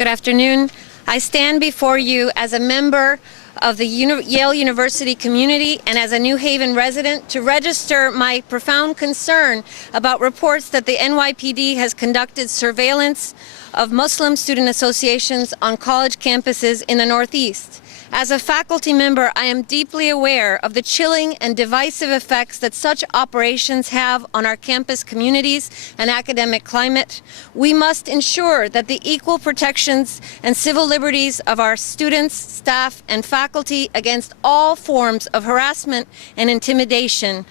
Good afternoon. I stand before you as a member of the Yale University community and as a New Haven resident to register my profound concern about reports that the NYPD has conducted surveillance of Muslim student associations on college campuses in the Northeast. As a faculty member, I am deeply aware of the chilling and divisive effects that such operations have on our campus communities and academic climate. We must ensure that the equal protections and civil liberties of our students, staff, and faculty against all forms of harassment and intimidation.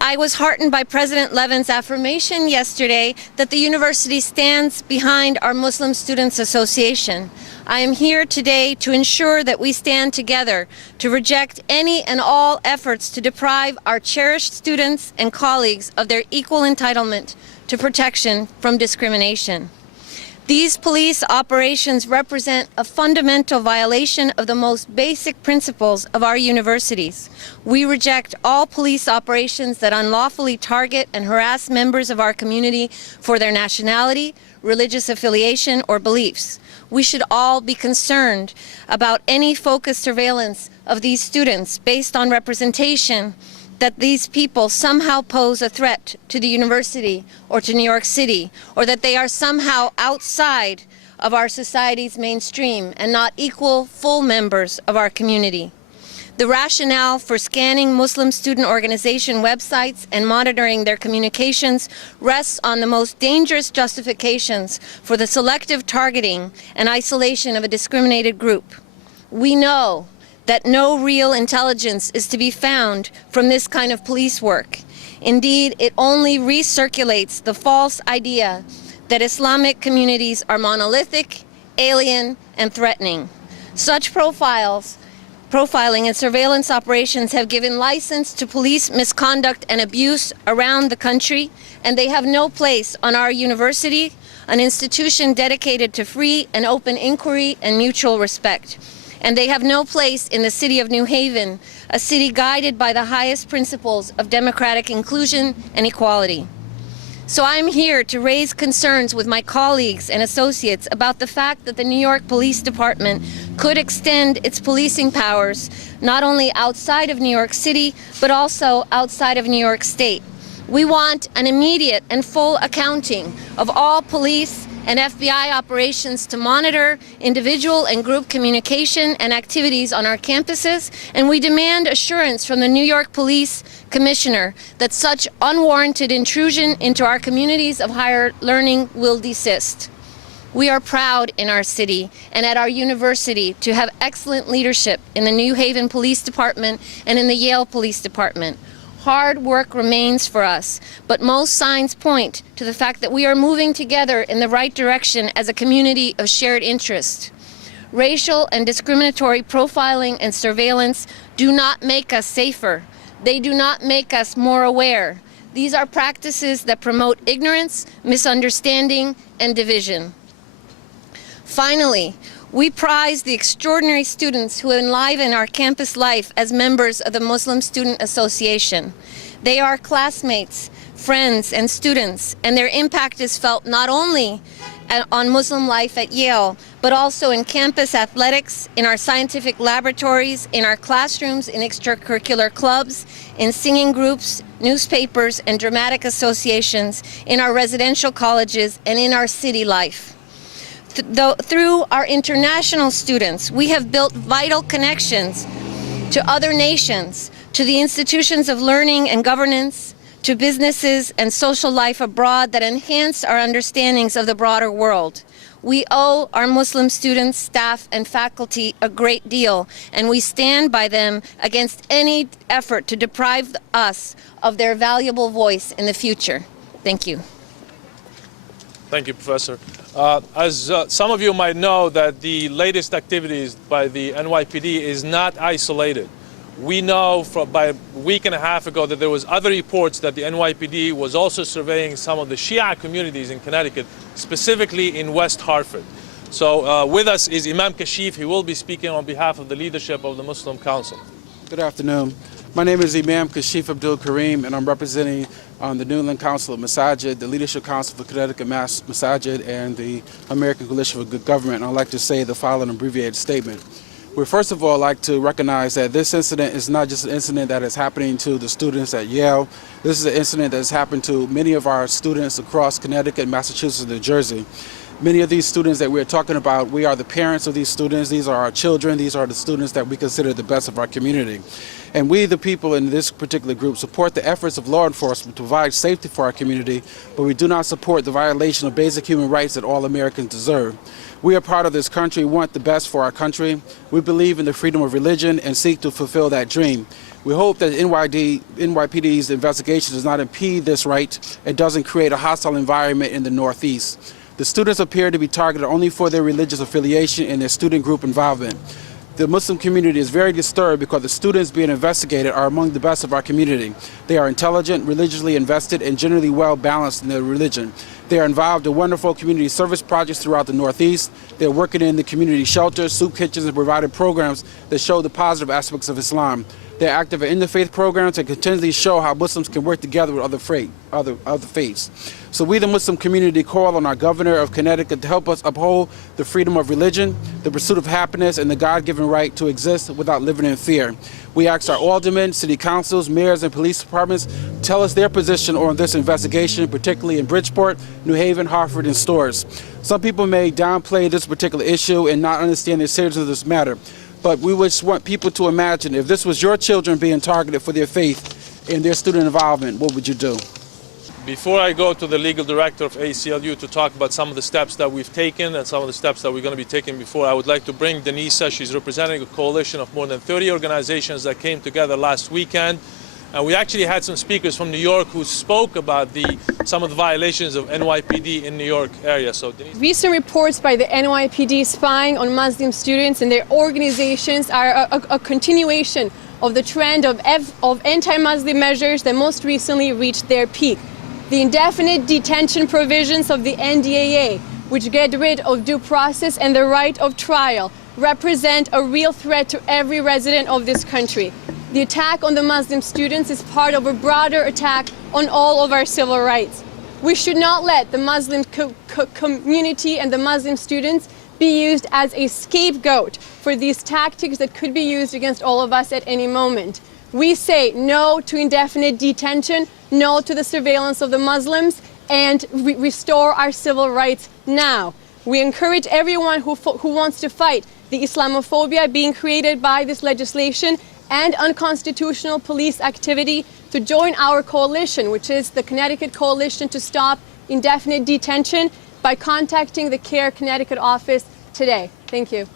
I was heartened by President Levin's affirmation yesterday that the university stands behind our Muslim Students Association. I am here today to ensure that we stand together to reject any and all efforts to deprive our cherished students and colleagues of their equal entitlement to protection from discrimination. These police operations represent a fundamental violation of the most basic principles of our universities. We reject all police operations that unlawfully target and harass members of our community for their nationality, religious affiliation, or beliefs. We should all be concerned about any focused surveillance of these students based on representation that these people somehow pose a threat to the university or to New York City, or that they are somehow outside of our society's mainstream and not equal, full members of our community. The rationale for scanning Muslim student organization websites and monitoring their communications rests on the most dangerous justifications for the selective targeting and isolation of a discriminated group. We know that no real intelligence is to be found from this kind of police work. Indeed, it only recirculates the false idea that Islamic communities are monolithic, alien, and threatening. Such profiling and surveillance operations have given license to police misconduct and abuse around the country, and they have no place on our university, an institution dedicated to free and open inquiry and mutual respect. And they have no place in the city of New Haven, a city guided by the highest principles of democratic inclusion and equality. So I'm here to raise concerns with my colleagues and associates about the fact that the New York Police Department could extend its policing powers not only outside of New York City, but also outside of New York State. We want an immediate and full accounting of all police and FBI operations to monitor individual and group communication and activities on our campuses, and we demand assurance from the New York Police Commissioner that such unwarranted intrusion into our communities of higher learning will desist. We are proud in our city and at our university to have excellent leadership in the New Haven Police Department and in the Yale Police Department. Hard work remains for us, but most signs point to the fact that we are moving together in the right direction as a community of shared interest. Racial and discriminatory profiling and surveillance do not make us safer. They do not make us more aware. These are practices that promote ignorance, misunderstanding, and division. Finally, we prize the extraordinary students who enliven our campus life as members of the Muslim Student Association. They are classmates, friends, and students, and their impact is felt not only on Muslim life at Yale, but also in campus athletics, in our scientific laboratories, in our classrooms, in extracurricular clubs, in singing groups, newspapers, and dramatic associations, in our residential colleges, and in our city life. Through our international students, we have built vital connections to other nations, to the institutions of learning and governance, to businesses and social life abroad that enhance our understandings of the broader world. We owe our Muslim students, staff, and faculty a great deal, and we stand by them against any effort to deprive us of their valuable voice in the future. Thank you. Thank you, Professor. As some of you might know, that the latest activities by the NYPD is not isolated. We know by a week and a half ago that there was other reports that the NYPD was also surveying some of the Shia communities in Connecticut, specifically in West Hartford. So with us is Imam Kashif. He will be speaking on behalf of the leadership of the Muslim Council. Good afternoon. My name is Imam Kashif Abdul-Karim, and I'm representing the Newland Council of Masajid, the Leadership Council for Connecticut Masajid, and the American Coalition for Good Government. I'd like to say the following abbreviated statement. We first of all like to recognize that this incident is not just an incident that is happening to the students at Yale. This is an incident that has happened to many of our students across Connecticut, Massachusetts, and New Jersey. Many of these students that we're talking about, we are the parents of these students. These are our children. These are the students that we consider the best of our community. And we, the people in this particular group, support the efforts of law enforcement to provide safety for our community, but we do not support the violation of basic human rights that all Americans deserve. We are part of this country, want the best for our country. We believe in the freedom of religion and seek to fulfill that dream. We hope that NYPD's investigation does not impede this right and doesn't create a hostile environment in the Northeast. The students appear to be targeted only for their religious affiliation and their student group involvement. The Muslim community is very disturbed because the students being investigated are among the best of our community. They are intelligent, religiously invested, and generally well balanced in their religion. They are involved in wonderful community service projects throughout the Northeast. They're working in the community shelters, soup kitchens, and providing programs that show the positive aspects of Islam. They're active in interfaith programs and continually show how Muslims can work together with other faiths. So we, the Muslim community, call on our governor of Connecticut to help us uphold the freedom of religion, the pursuit of happiness, and the God-given right to exist without living in fear. We ask our aldermen, city councils, mayors, and police departments to tell us their position on this investigation, particularly in Bridgeport, New Haven, Hartford, and Storrs. Some people may downplay this particular issue and not understand the seriousness of this matter. But we just want people to imagine if this was your children being targeted for their faith and their student involvement, what would you do? Before I go to the legal director of ACLU to talk about some of the steps that we've taken and some of the steps that we're going to be taking before, I would like to bring Denisa. She's representing a coalition of more than 30 organizations that came together last weekend. And we actually had some speakers from New York who spoke about some of the violations of NYPD in New York area. So, Denise. Recent reports by the NYPD spying on Muslim students and their organizations are a continuation of the trend of anti-Muslim measures that most recently reached their peak. The indefinite detention provisions of the NDAA, which get rid of due process and the right of trial, represent a real threat to every resident of this country. The attack on the Muslim students is part of a broader attack on all of our civil rights. We should not let the Muslim community and the Muslim students be used as a scapegoat for these tactics that could be used against all of us at any moment. We say no to indefinite detention, no to the surveillance of the Muslims, and restore our civil rights now. We encourage everyone who wants to fight the Islamophobia being created by this legislation and unconstitutional police activity to join our coalition, which is the Connecticut Coalition to Stop Indefinite Detention, by contacting the CARE Connecticut office today. Thank you.